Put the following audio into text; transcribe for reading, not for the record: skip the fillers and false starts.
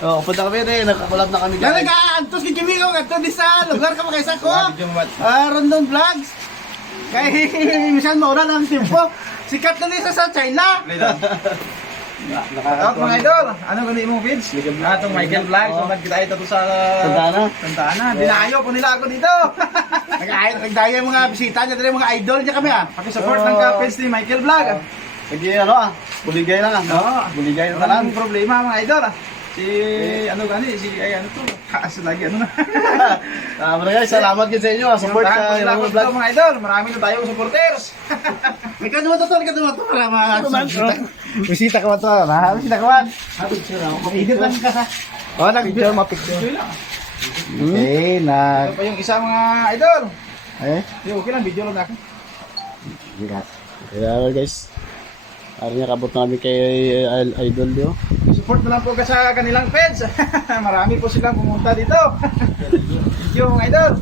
Oh, punta kami rin. Nakakulab na kami. Yan nag-aantos ni Jimmy ko. Ganto di sa lugar ka makaysa ko. Random Vlogs. Kay minsan maura ng tempo. Sikat na nisa sa China. Out mga idol. Ano gani imong feeds? Atong Michael Vlogs. Sunod kita ito sa Santana. Dinayo po nila ako dito. Nagdaya yung mga bisita niya dito, mga idol niya kami ah. Paki-support ng ka-feeds ni Michael Vlog. Sige, ano ah. Buligay lang ah. Oo. Buligay na Wala lang. nang problema mga idol ah. Ano gani, ano to? Kaas lagi, ano na. Guys, salamat din sa inyo. Support sa ilang vlog mga idol. Marami na tayong supporters. Ikaw naman to para mga bisita ka to. Bisita ka man. Edit lang ka sa. Oh, nag-video mapicture. Okay, Ito pa yung isa mga idol. Okay lang, video lang ako. Kaya guys, ari niya kabot namin kay Idol dio. Support na lang po ka sa kanilang fans. Marami po silang pumunta dito. Thank you mga idol.